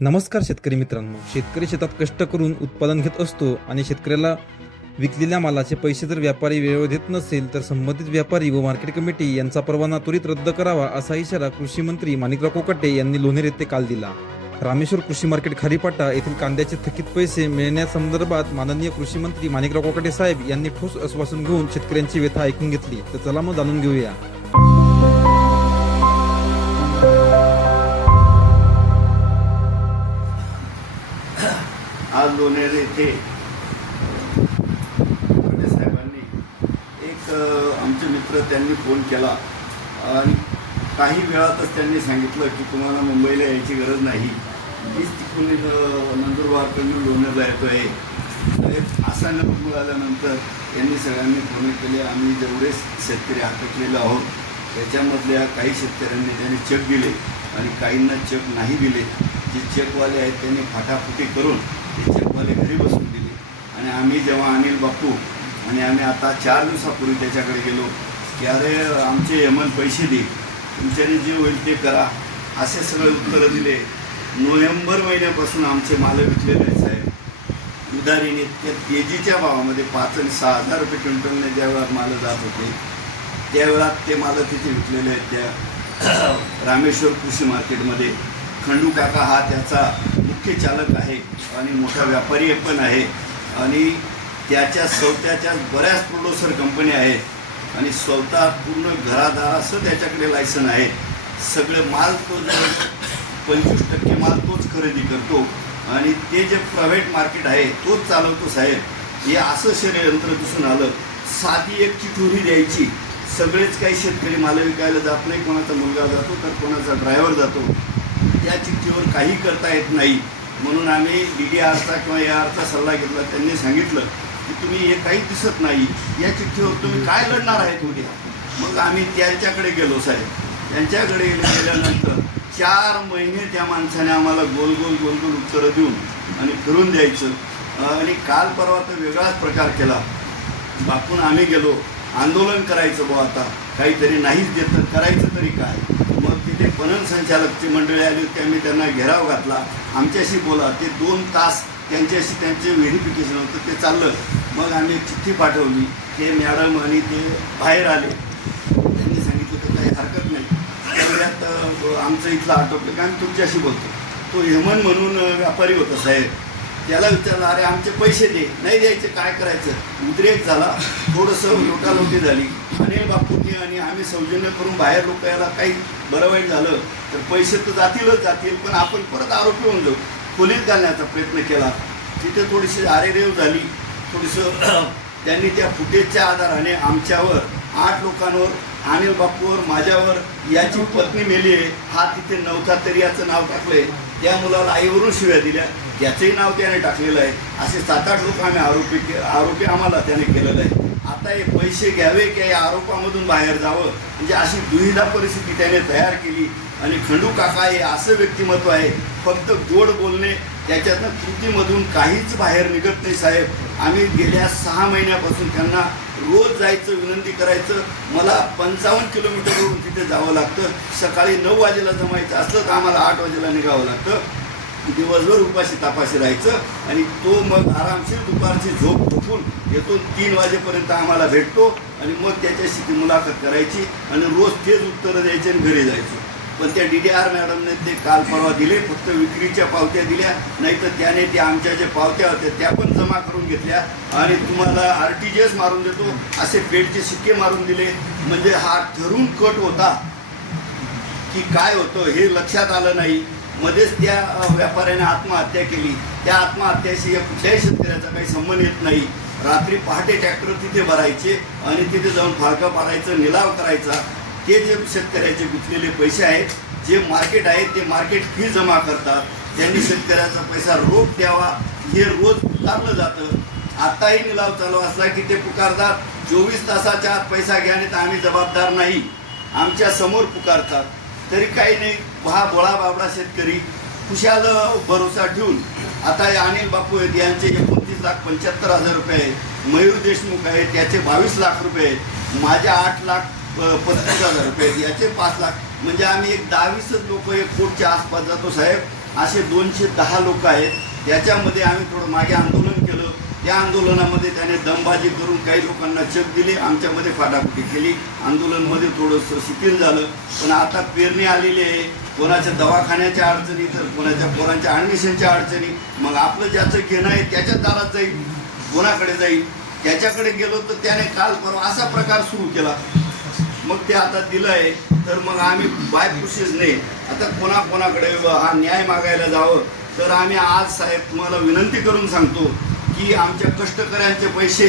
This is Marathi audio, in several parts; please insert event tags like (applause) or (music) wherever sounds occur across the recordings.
नमस्कार शेतकरी मित्रांनो. शेतकरी शेतात कष्ट करून उत्पादन घेत असतो आणि शेतकऱ्याला विकलेल्या मालाचे पैसे जर व्यापारी वेळेवर देत नसेल तर संबंधित व्यापारी व मार्केट कमिटी यांचा परवाना त्वरित रद्द करावा असा इशारा कृषी मंत्री माणिकराव कोकाटे यांनी लोणेर येथे काल दिला. रामेश्वर कृषी मार्केट खारीपाटा येथील कांद्याचे थकीत पैसे मिळण्यासंदर्भात माननीय कृषी मंत्री माणिकराव कोकाटे साहेब यांनी ठोस आश्वासन घेऊन शेतकऱ्यांची व्यथा ऐकून घेतली. तर चला मग जाणून घेऊया. आज लोणेर येथे कोकाटे साहेबांनी एक आमचे मित्र त्यांनी फोन केला. आणि काही वेळातच त्यांनी सांगितलं की तुम्हाला मुंबईला यायची गरज नाही. मीच तिकडून अ, नंदुरबारकडून लोणेरला येतो आहे साहेब असा नंबर मिळाल्यानंतर यांनी सगळ्यांनी फोन केले. आम्ही जेवढे शेतकरी हटकलेलो आहोत त्याच्यामधल्या काही शेतकऱ्यांनी त्यांनी चेक दिले. आणि काहींना चेक नाही दिले. जे चेकवाले आहेत त्यांनी फाटाफुटी करून ते चेकवाले घरी बसून दिले. आणि आम्ही जेव्हा अनिल बापू आणि आम्ही आता चार दिवसापूर्वी त्याच्याकडे गेलो की अरे आमचे यमन पैसे दे तुमच्याने जे होईल ते करा असे सगळे उत्तरं दिले. नोव्हेंबर महिन्यापासून आमचे माल विकलेले आहेत साहेब. उधारीने त्या तेजीच्या भावामध्ये पाच आणि सहा हजार रुपये क्विंटलने ज्यावेळा माल जात होते त्यावेळात ते मालं तिथे विकलेले आहेत त्या रामेश्वर कृषी मार्केटमध्ये. खंडू काका हा त्याचा मुख्य चालक आहे आणि मोठा व्यापारी पण आहे. आणि त्याच्या स्वतःच्या बऱ्याच प्रोड्युसर कंपन्या आहेत. आणि स्वतः पूर्ण घरादारासह त्याच्याकडे लायसन आहे. सगळे माल तो पंचवीस टक्के माल तोच खरेदी करतो. आणि ते जे प्रायव्हेट मार्केट आहे तोच चालवतो साहेब. हे असं षडयंत्र दिसून आलं. साधी एक चिठुरी द्यायची. सगळेच काही शेतकरी माल विकायला जात नाही कोणाचा मुलगा जातो तर कोणाचा ड्रायव्हर जातो. या चिठ्ठीवर काही करता येत नाही. म्हणून आम्ही डी डी आरचा किंवा ए आरचा सल्ला घेतला त्यांनी सांगितलं की तुम्ही हे काही दिसत नाही. या चिठ्ठीवर तुम्ही काय लढणार आहेत उद्या? मग आम्ही त्यांच्याकडे गेलो साहेब. त्यांच्याकडे गेल्यानंतर चार महिने त्या माणसाने आम्हाला गोल गोल गोल गोल उत्तरं देऊन आणि फिरून द्यायचं. आणि काल परवा तर वेगळाच प्रकार केला. बापून आम्ही गेलो. आंदोलन करायचं बुवा आता. काहीतरी नाहीच देत तर करायचं तरी काय? पणन संचालकची मंडळी आली होती आम्ही त्यांना घेराव घातला. आमच्याशी बोला. ते दोन तास त्यांच्याशी त्यांचे व्हेरिफिकेशन होतं ते चाललं. मग आम्ही चिठ्ठी पाठवली. ते मॅडम आणि ते बाहेर आले. त्यांनी सांगितलं की काही हरकत नाही. त्यामुळे आमचं इथलं आटोपलं. की आम्ही तुमच्याशी बोलतो. तो हेमन म्हणून व्यापारी होता साहेब. त्याला विचारलं अरे आमचे पैसे दे. नाही द्यायचे काय करायचं? उद्रेक झाला. थोडंसं लोटालोटी झाली. अनिल बापूंनी आणि आम्ही सौजन्य करून बाहेर लोक याला काही बरं वाईट झालं तर पैसे तर जातीलच जातील पण आपण परत आरोपी होऊन जाऊ. खोलीत घालण्याचा प्रयत्न केला. तिथे थोडीशी आरेरेव झाली. थोडीसं (clears throat) त्यांनी त्या फुटेजच्या आधाराने आमच्यावर आठ लोकांवर अनिल बापूवर माझ्यावर याची पत्नी मेली आहे हा तिथे नवता तरी याचं नाव टाकलंय. त्या मुलाला आईवरून शिव्या दिल्या. ज्याचंही नाव त्याने टाकलेलं आहे असे सात आठ लोक आम्ही आरोपी के- आरोपी आम्हाला त्याने केलेलं आहे. आता हे पैसे घ्यावे की या आरोपामधून बाहेर जावं? म्हणजे अशी दुविधा परिस्थिती त्याने तयार केली. आणि खंडू काका हे असं व्यक्तिमत्व आहे फक्त गोड बोलणे त्याच्यातनं कृतीमधून काहीच बाहेर निघत नाही साहेब. आम्ही गेल्या सहा महिन्यापासून त्यांना रोज जायचं विनंती करायचं. मला पंचावन्न किलोमीटरवरून तिथे जावं लागतं. सकाळी नऊ वाजेला जमायचं असलं तर आम्हाला आठ वाजेला निघावं लागतं. दिवसभर उपाशी तापाशी राहायचं आणि तो मग आरामशीर दुपारची झोप झोपून येतो. तीन वाजेपर्यंत आम्हाला भेटतो आणि मग त्याच्याशी ती मुलाखत करायची आणि रोज तेच उत्तरं द्यायचे आणि घरी जायचं. पण त्या डी डी आर मॅडमने ते काल परवा दिले फक्त विक्रीच्या पावत्या दिल्या नाही तर त्याने त्या आमच्या ज्या पावत्या होत्या त्या पण जमा करून घेतल्या आणि तुम्हाला आर टी जी एस मारून देतो असे पेटचे शिक्के मारून दिले. म्हणजे हा ठरून कट होता की काय होतं हे लक्षात आलं नाही. मध्येच त्या व्यापाऱ्याने आत्महत्या केली. त्या आत्महत्याशी या कुठल्याही शेतकऱ्याचा काही संबंध येत नाही. रात्री पहाटे ट्रॅक्टर तिथे भरायचे आणि तिथे जाऊन फाळका पाडायचं निलाव करायचा. ते जे शेतकऱ्याचे गुंतलेले पैसे आहेत जे मार्केट आहे ते मार्केट फी जमा करतात. त्यांनी शेतकऱ्याचा पैसा रोख द्यावा. हे रोज पुकारलं जातं. आताही निलाव चालू असला की ते पुकारतात. चोवीस तासाच्या आत पैसा घ्याने तर आम्ही जबाबदार नाही. आमच्यासमोर पुकारतात. तरी काही नाही. हा बोळा बाबडा शेतकरी खुशाल भरोसा ठेवून आता हे अनिल बापू आहेत यांचे एकोणतीस लाख पंच्याहत्तर हजार रुपये आहेत मयूर देशमुख आहेत याचे बावीस लाख रुपये आहेत माझे आठ लाख पस्तीस हजार रुपये आहेत याचे पाच लाख. म्हणजे आम्ही एक दहावीसच लोक एक कोटच्या आसपास जातो साहेब. असे दोनशे दहा लोक आहेत. याच्यामध्ये आम्ही थोडं मागे आंदोलन या त्या आंदोलनामध्ये त्याने दमबाजी करून काही लोकांना चक दिली आमच्यामध्ये फाटाफुटी केली. आंदोलनमध्ये थोडंसं शिथिल झालं. पण आता पेरणी आलेली आहे. कोणाच्या दवाखान्याच्या अडचणी तर कोणाच्या पोरांच्या ॲडमिशनच्या अडचणी. मग आपलं ज्याचं घेणं आहे त्याच्या दारात जाईल कोणाकडे जाईल? त्याच्याकडे गेलो तर त्याने काल परवा असा प्रकार सुरू केला. मग ते आता दिलं आहे तर मग आम्ही बाय प्रोसेस नाही. आता कोणाकोणाकडे हा न्याय मागायला जावं? तर आम्ही आज साहेब तुम्हाला विनंती करून सांगतो. की आमच्या कष्टकऱ्यांचे पैसे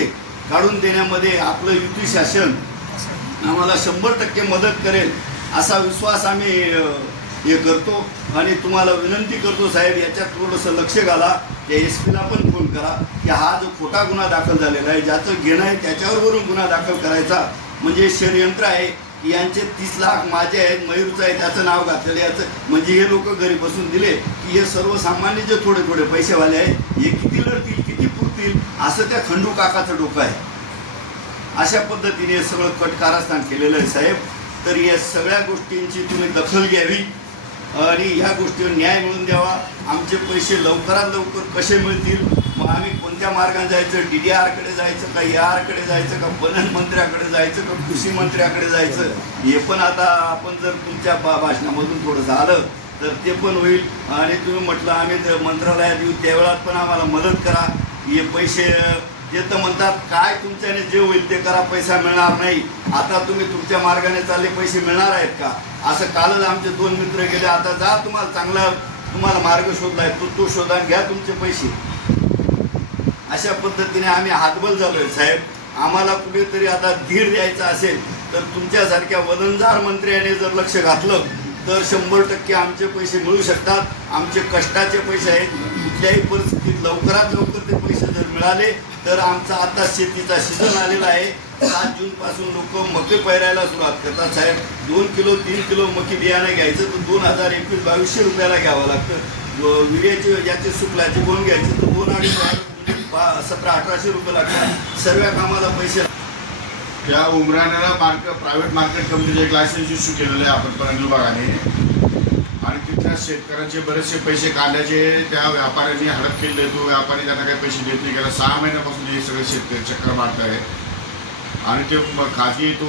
काढून देण्यामध्ये आपलं युती शासन आम्हाला शंभर टक्के मदत करेल असा विश्वास आम्ही हे करतो आणि तुम्हाला विनंती करतो साहेब याच्यात थोडंसं लक्ष घाला. या एस पीला पण फोन करा की हा जो खोटा गुन्हा दाखल झालेला आहे ज्याचं घेणं आहे त्याच्यावरवरून गुन्हा दाखल करायचा. म्हणजे षडयंत्र आहे यांचे तीस लाख माझे आहेत मयूरचं आहे त्याचं नाव घातलेलं याचं म्हणजे हे लोक घरी बसून दिले की हे सर्वसामान्य जे थोडे थोडे पैसेवाले आहेत हे किती लढतील असं त्या खंडू काकाचं डोकं आहे. अशा पद्धतीने हे सगळं कट कारस्थान केलेलं आहे साहेब. तर या सगळ्या गोष्टींची तुम्ही दखल घ्यावी आणि ह्या गोष्टीवर न्याय मिळून द्यावा. आमचे पैसे लवकरात लवकर कसे मिळतील? मग आम्ही कोणत्या मार्गाने जायचं? डी डी आरकडे जायचं का ए आरकडे जायचं का पणन मंत्र्याकडे जायचं का कृषी मंत्र्याकडे जायचं? हे पण आता आपण जर तुमच्या भा- भाषणामधून थोडंसं आलं तर ते पण होईल. आणि तुम्ही म्हटलं आम्ही मंत्रालयात येऊ त्यावेळात पण आम्हाला मदत करा. हे पैसे येत तर म्हणतात काय तुमच्याने जे होईल ते करा पैसा मिळणार नाही. आता तुम्ही तुमच्या मार्गाने चालले पैसे मिळणार आहेत का? असं कालच आमचे दोन मित्र गेले आता जा तुम्हाला चांगला तुम्हाला मार्ग शोधलाय तो तो शोधा घ्या तुमचे पैसे. अशा पद्धतीने आम्ही हातबल झालोय साहेब. आम्हाला कुठेतरी आता धीर द्यायचा असेल तर तुमच्यासारख्या वदनदार मंत्र्याने जर लक्ष घातलं तर शंभर टक्के आमचे पैसे मिळू शकतात. आमचे कष्टाचे पैसे आहेत. कुठल्याही परिस्थितीत लवकरात लवकर ते पैसे जर मिळाले तर आमचा आता शेतीचा सीझन आलेला आहे. सात जून पासून लोक मके पेरायला सुरुवात करतात साहेब. दोन किलो तीन किलो मकी बियाणं घ्यायचं तर दोन हजार एकवीस बावीसशे रुपयाला घ्यावं लागतं. व विड्याचे याचे सुकल्याचे बोन घ्यायचे तर दोन अडीच सतरा अठराशे रुपये लागतात. सर्व कामाला पैसे या उमराण्याला मार्क प्रायव्हेट मार्केट कंपनीचे एक लायसन्स इश्यू केलेलं आहे आपण परत विभागाने आणि तिथल्या शेतकऱ्यांचे बरेचसे पैसे काढल्याचे त्या व्यापाऱ्यांनी हडप केले. तो व्यापारी त्यांना काही पैसे देत नाही. गेला सहा महिन्यापासून हे सगळे शेतकरी चक्कर मारत आहे आणि ते खाजगी तो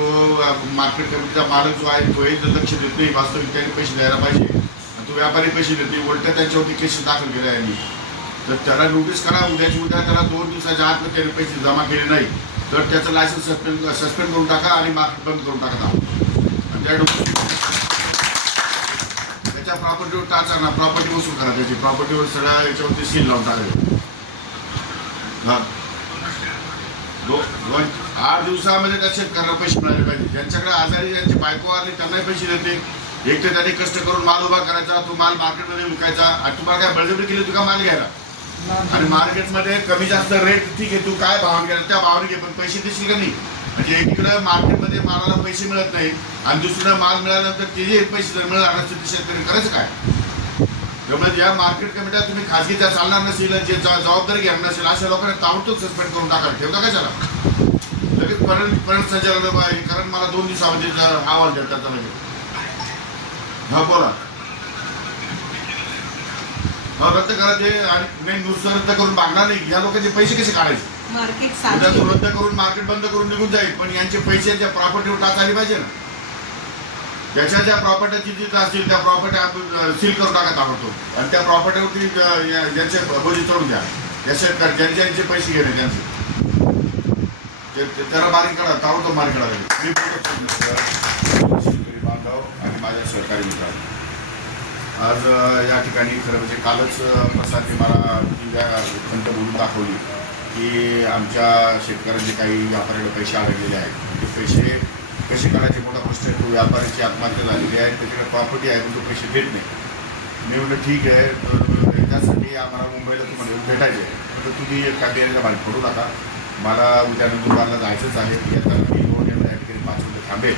मार्केट कमिटीचा मालक जो आहे तोही तर लक्ष देत नाही. वास्तविक त्यांनी पैसे द्यायला पाहिजे. आणि तो व्यापारी पैसे देत नाही. उलट्या त्यांच्यावरती केसेस दाखल केल्या यांनी. तर त्याला नोटीस करा. उद्याची उद्या त्याला दोन दिवसाच्या आत त्याने पैसे जमा केले नाही. तर त्याचं लायसन्स सस्पेंड सस्पेंड करून टाका आणि मार्केट बंद करून टाका. आणि त्या डोक्यात प्रॉपर्टीवर टाचा ना प्रॉपर्टी वसूल करा त्याची. प्रॉपर्टीवर सगळ्या याच्यावरती सील लावून टाकायचं आठ दिवसामध्ये त्या पैसे मिळाले पाहिजे. ज्यांच्याकडे आजारी ज्यांची बायको आली त्यांनाही पैसे देते. एक तर त्यांनी कष्ट करून माल उभा करायचा तो माल मार्केटमध्ये विकायचा. आणि तुम्हाला काय बळजबरी केली तुका माल घ्यायला? आणि मार्केटमध्ये कमी जास्त रेट ठीक आहे तू काय भावाने घ्यायला? त्या भावाने घे पण पैसे देशील का नाही? म्हणजे एकीकडे मार्केटमध्ये मालाला पैसे मिळत नाही आणि दुसरीकडे माल मिळाल्यानंतर तेही पैसे जर मिळाले नसतील तर शेतकरी करायचं काय? त्यामुळे या मार्केट कमिट्या तुम्ही खाजगी त्या चालणार नसेल जे जबाबदारी घेणार नसेल अशा लोकांना ताबडतोब सस्पेंड करून टाका ठेवता कशाला लगेच परत परत संचालक कारण मला दोन दिवसामध्ये ज- अहवाल द्या त्याचा लगेच. हा बोला. रद्द करा ते आणि नाही नुसतं रद्द करून मागणार नाही. या लोकांचे पैसे कसे काढायचे? रद्द करून मार्केट बंद करून निघून जाईल पण यांचे पैसे ज्या प्रॉपर्टीवर टाक आली पाहिजे ना. ज्याच्या ज्या प्रॉपर्ट्याची जिथं असतील त्या प्रॉपर्टी आपण सील करून टाकत आवडतो आणि त्या प्रॉपर्टीवरती ज्यांचे या- यांचे चढून द्या. या शेतकरी ज्यांचे ज्यांचे पैसे घेणे त्यांचे ते- त्याला मार्ग काढा ताबडतोब मार्ग काढा मी शेतकरी बांधव आणि माझ्या सहकारी मित्रांनो. आज या ठिकाणी खरं म्हणजे कालच प्रसादने मला खंत म्हणून दाखवली की आमच्या शेतकऱ्यांचे काही व्यापाऱ्याकडे पैसे अडकलेले आहेत. ते पैसे कसे काढायचे मोठा प्रश्न आहे? व्यापाऱ्याची आत्महत्या झालेली आहे. त्याच्याकडे प्रॉपर्टी आहे पण तो पैसे देत नाही. मी म्हटलं ठीक आहे तर त्यासाठी आम्हाला मुंबईला तुम्हाला येऊन भेटायचे आहे. तर तुम्ही एका बियाण्याच्या बाहेर पडू नका. मला उद्या नंदुरबारला जायचंच आहे. येताना मी दोन या ठिकाणी पाच मिनिटं थांबेल.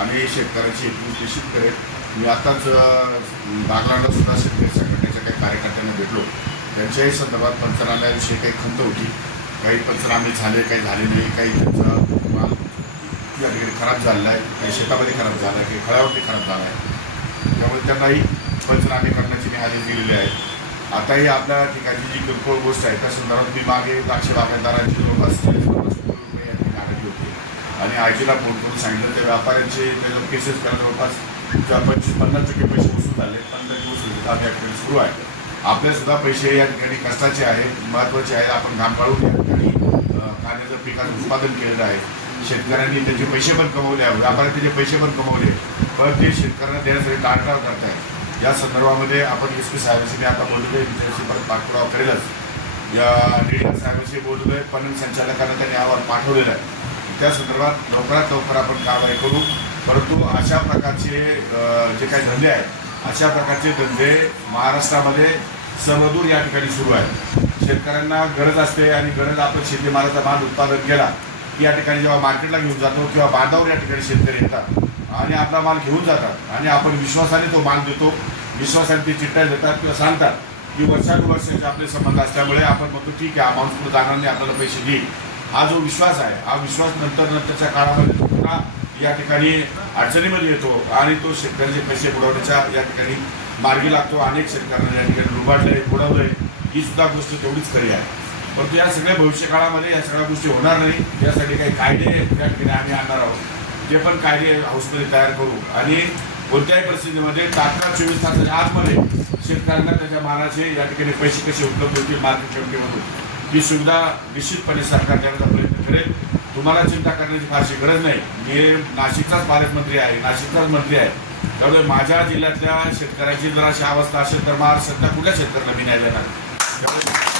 आणि शेतकऱ्यांची एक निश्चित करेल. मी आताच बागलांना सुद्धा शेतकरी संघटनेच्या काही कार्यकर्त्यांना भेटलो. त्यांच्याही संदर्भात पंचनाम्याविषयी काही खंत होती. काही पंचनामे झाले काही झाले नाही. काही त्यांचं या ठिकाणी खराब झालेला आहे. काही शेतामध्ये खराब झाला आहे. काही फळावरती खराब झाला आहे. त्यामुळे त्यांनाही पंचनामे करण्याचे मी आदेश दिलेले आहेत. आताही आपल्या ठिकाणी जी किरकोळ गोष्ट आहे त्या संदर्भात मी मागे द्राक्ष बागायतदारांची जवळपास आलेली होती. आणि आयजीला फोन करून सांगितलं त्या व्यापाऱ्यांचे त्याच्यावर केसेस करा जवळपास त्या पंचवीस पन्नास टक्के पैसे वसूल झाले. पन्नास दिवस आता या सुरू आहे. आपले सुद्धा पैसे या ठिकाणी कष्टाचे आहेत महत्त्वाचे आहेत. आपण घाम काढून या ठिकाणी कांद्याचं पिकाचं उत्पादन केलेलं आहे. शेतकऱ्यांनी त्याचे पैसे पण कमवले व्यापाऱ्यांनी त्याचे पैसे पण कमवले. पण ते शेतकऱ्यांना देण्यासाठी टाळटाळ करतायत. या संदर्भामध्ये आपण एस पी साहेबांशी आता बोललो आहे त्यांच्याशी परत पाठपुरावा करेलच. या डी साहेबांशी आहे पणन संचालकांना त्यांनी अहवाल पाठवलेला आहे. त्या संदर्भात लवकरात लवकर आपण कारवाई करू. परंतु अशा प्रकारचे जे काही धंदे आहेत अशा प्रकारचे धंदे महाराष्ट्रामध्ये सर्वदूर या ठिकाणी सुरू आहेत. शेतकऱ्यांना गरज असते आणि गरज आपण शेतीमालाचा माल उत्पादन केला या ठिकाणी जेव्हा मार्केटला घेऊन जातो किंवा बांधावर या ठिकाणी शेतकरी येतात आणि आपला माल घेऊन जातात आणि आपण विश्वासाने तो माल देतो विश्वासाने ते चिठ्ठ्या देतात किंवा सांगतात की वर्षानुवर्षाचे आपले संबंध असल्यामुळे आपण म्हणतो ठीक आहे हा माणूस पुढे जाणार नाही आपल्याला पैसे देईल. हा जो विश्वास आहे हा विश्वास नंतर नंतरच्या काळामध्ये पुन्हा या ठिकाणी अडचणीमध्ये येतो आणि तो शेतकऱ्यांचे पैसे बुडवण्याच्या या ठिकाणी मार्गी लागतो. अनेक शेतकऱ्यांना या ठिकाणी लुबाडलंय बुडवलंय ही सुद्धा गोष्ट तेवढीच खरी आहे. परंतु या सगळ्या भविष्यकाळामध्ये या सगळ्या गोष्टी होणार नाही. यासाठी काही कायदे त्या ठिकाणी आम्ही आणणार आहोत. ते पण कायदे हाऊसमध्ये तयार करू आणि कोणत्याही परिस्थितीमध्ये तात्काळ चोवीस तासाच्या आतमध्ये शेतकऱ्यांना त्याच्या मालाचे या ठिकाणी पैसे कसे उपलब्ध होतील मार्केट कमिटीमधून ही सुविधा निश्चितपणे सरकार देण्याचा प्रयत्न करेल. तुम्हाला चिंता करण्याची फारशी गरज नाही. मी नाशिकचाच पालकमंत्री आहे नाशिकचाच मंत्री आहे. त्यामुळे माझ्या जिल्ह्यातल्या शेतकऱ्याची जर अशी अवस्था असेल तर महाराष्ट्रातल्या कुठल्या शेतकऱ्याला मी नाही देणार. त्यामुळे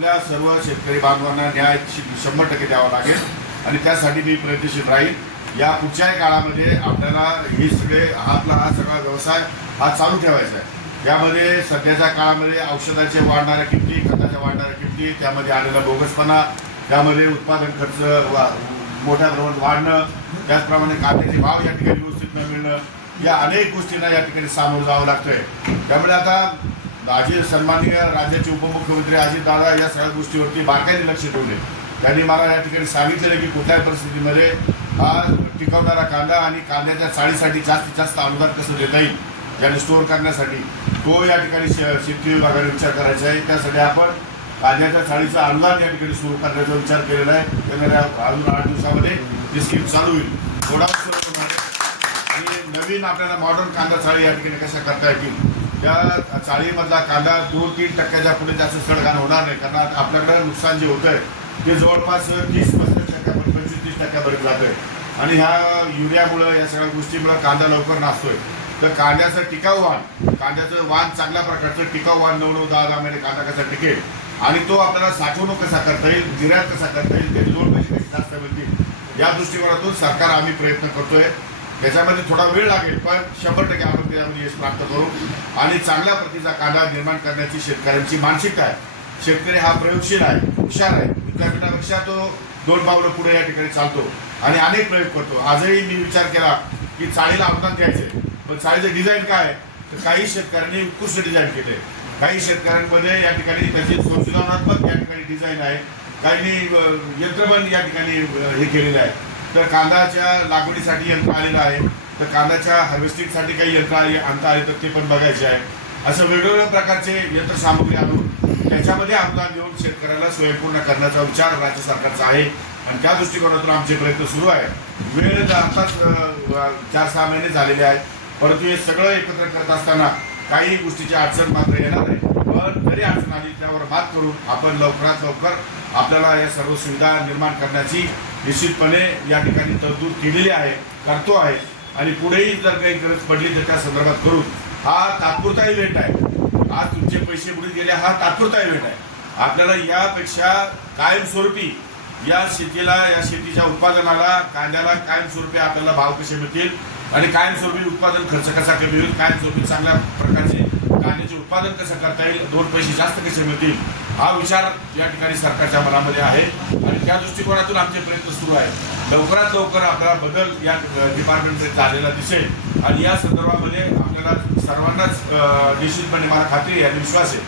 आपल्या सर्व शेतकरी बांधवांना न्याय शंभर टक्के द्यावा लागेल आणि त्यासाठी मी प्रयत्नशील राहील. या पुढच्याही काळामध्ये आपल्याला हे सगळे हा आपला हा सगळा व्यवसाय हा चालू ठेवायचा आहे. यामध्ये सध्याच्या काळामध्ये औषधाच्या वाढणाऱ्या किमती खताच्या वाढणाऱ्या किमती त्यामध्ये आलेला बोगसपणा त्यामध्ये उत्पादन खर्च वा मोठ्या प्रमाणात वाढणं त्याचप्रमाणे कांद्याचे भाव या ठिकाणी व्यवस्थित न मिळणं या अनेक गोष्टींना या ठिकाणी सामोरं जावं लागतंय. त्यामुळे आता अजित सन्माननीय राज्याचे उपमुख्यमंत्री अजित दादा या सगळ्या गोष्टीवरती बारकाईने लक्ष ठेवले. त्यांनी मला या ठिकाणी सांगितलेलं की कुठल्याही परिस्थितीमध्ये हा टिकवणारा कांदा आणि कांद्याच्या चाळीसाठी जास्तीत जास्त अनुदान कसं देता येईल त्याने स्टोअर करण्यासाठी तो या ठिकाणी शे- शेती विभागाने विचार करायचा आहे. त्यासाठी आपण कांद्याच्या चाळीचं अनुदान या ठिकाणी सुरू करण्याचा विचार केलेला आहे. येणाऱ्या अजून आठ दिवसामध्ये ही स्कीम चालू होईल. थोडा आणि नवीन आपल्याला मॉडर्न कांदा चाळी या ठिकाणी कशा करता येतील त्या चाळीमधला कांदा दोन तीन टक्क्याच्या पुढे जास्त सडगाण होणार नाही. कारण आपल्याकडे नुकसान जे होतंय ते जवळपास तीस पस्तीस टक्क्यापर्यंत पंचवीस तीस टक्क्यापर्यंत आहे आणि ह्या युरियामुळं या सगळ्या गोष्टीमुळं कांदा लवकर नाचतोय तर कांद्याचं टिकाऊ वाण कांद्याचं वाण चांगल्या प्रकारचं टिकाऊ वाण नऊ नऊ दहा दहा महिने कांदा कसा टिकेल? आणि तो आपल्याला साठवणूक कसा करता येईल निर्यात कसा करता येईल ते दोन पैसे कसे जास्त मिळतील? या दृष्टिकोनातून सरकार आम्ही प्रयत्न करतोय. त्याच्यामध्ये थोडा वेळ लागेल पण शंभर टक्के आपण त्यामध्ये म्हणजे यश प्राप्त करू. आणि चांगल्या प्रतीचा कांदा निर्माण करण्याची शेतकऱ्यांची मानसिकता आहे. शेतकरी हा प्रयोगशील आहे हुशार आहे. विद्यापीठापेक्षा तो दोन पावलं पुढे या ठिकाणी चालतो आणि अनेक प्रयोग करतो. आजही मी विचार केला की चाळीला अनुदान द्यायचे पण चाळीचं डिझाईन काय आहे? तर काही शेतकऱ्यांनी उत्कृष्ट डिझाईन केले काही शेतकऱ्यांमध्ये या ठिकाणी त्याची संशोधनात्मक या ठिकाणी डिझाईन आहे. काहींनी अ, यंत्रबंद या ठिकाणी हे केलेलं आहे. तर कांद्याच्या लागवडीसाठी यंत्र आलेलं आहे. तर कांद्याच्या हार्वेस्टिंगसाठी काही यंत्र आले आणता आले तर ते पण बघायचे आहे. असं वेगवेगळ्या प्रकारचे यंत्रसामुग्री आणून त्याच्यामध्ये अनुदान देऊन शेतकऱ्याला स्वयंपूर्ण करण्याचा विचार राज्य सरकारचा आहे. आणि त्या दृष्टिकोनातून आमचे प्रयत्न सुरू आहे. वेळ आताच चार सहा महिने झालेले आहेत. परंतु हे सगळं एकत्र करत असताना काही गोष्टीची अडचण मात्र येणार आहे. पण जरी अडचण आली त्यावर मात करून आपण लवकरात लवकर आपल्याला या सर्व सुविधा निर्माण करण्याची निश्चितपणे या ठिकाणी तरतूद केलेली आहे करतो आहे. आणि पुढेही जर काही गरज पडली तर त्या संदर्भात करून. हा तात्पुरता इव्हेंट आहे. आज तुमचे पैसे बुडून गेले हा तात्पुरता इव्हेंट आहे. आपल्याला यापेक्षा कायमस्वरूपी या शेतीला या शेतीच्या उत्पादनाला कांद्याला कायमस्वरूपी आपल्याला भाव कसे मिळतील? आणि कायमस्वरूपी उत्पादन खर्च कसा कमी होईल? कायमस्वरूपी चांगल्या प्रकारचे कांद्याचे उत्पादन कसं करता येईल? दोन पैसे जास्त कसे मिळतील? हा विचार या ठिकाणी सरकारच्या मनामध्ये आहे. आणि त्या दृष्टिकोनातून आमचे प्रयत्न सुरू आहे लवकरात लवकर आपला बदल या डिपार्टमेंटमध्ये झालेला दिसेल. आणि या संदर्भामध्ये आपल्याला सर्वांनाच निश्चितपणे मला खात्री आहे आणि विश्वास आहे.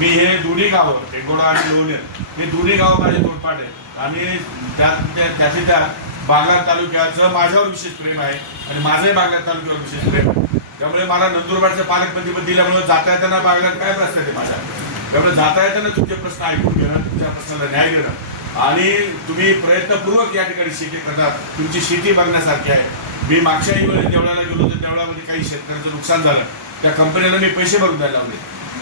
मी हे दोन्ही गावं टेंगोडा आणि लोणेर हे दोन्ही गावं माझे तोंडपाठ आहेत. आणि त्यात त्या- त्याचे त्या बागलाण तालुक्याचं माझ्यावर विशेष प्रेम आहे आणि माझंही बागलाण तालुक्यावर विशेष प्रेम आहे. त्यामुळे मला नंदुरबारच्या पालकमंत्रीपद दिल्यामुळे जाता येताना बागला काय प्रश्न आहे माझ्या त्यामुळे जाता येताना तुमचे प्रश्न ऐकून घेणं तुमच्या प्रश्नाला न्याय देणं आणि तुम्ही प्रयत्नपूर्वक या ठिकाणी शेती करतात. तुमची शेती बघण्यासारखी आहे. मी मागच्याही वेळेस देवळाला गेलो तर देवळामध्ये काही शेतकऱ्यांचं नुकसान झालं. त्या कंपनीला मी पैसे भरून द्यायला लावले.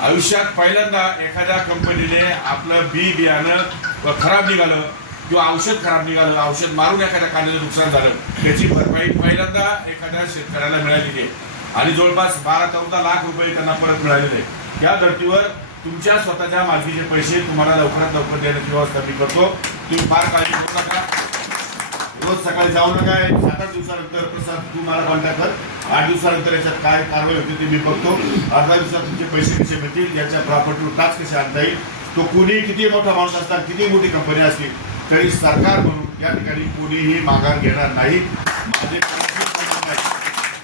आयुष्यात पहिल्यांदा एखाद्या कंपनीने आपलं बी बियाणं खराब निघालं किंवा औषध खराब निघालं औषध मारून एखाद्या कांद्याचं नुकसान झालं. त्याची भरपाई पहिल्यांदा एखाद्या शेतकऱ्याला मिळालेली आहे. आणि जवळपास बारा चौदा लाख रुपये त्यांना परत मिळालेले आहे त्या धर्तीवर तुमच्या स्वतःच्या मालकीचे पैसे तुम्हाला लवकरात लवकर देण्याची व्यवस्था मी करतो. तुम्ही फार काळजी करू नका. रोज सकाळी जाऊ नका. सात आठ दिवसानंतर प्रसाद तू मला कॉन्टॅक्ट कर. आठ दिवसानंतर याच्यात काय कारवाई होती ते मी बघतो. अर्धा दिवसात तुमचे पैसे कसे मिळतील याच्या प्रॉपर्टीवर टाच कसे आणता येईल तो कुणी किती मोठा माणूस असतात किती मोठी कंपनी असतील तरी सरकार म्हणून या ठिकाणी कोणीही माघार घेणार नाही. माझे कोणतेच प्रश्न नाही. गरीबातला गरीब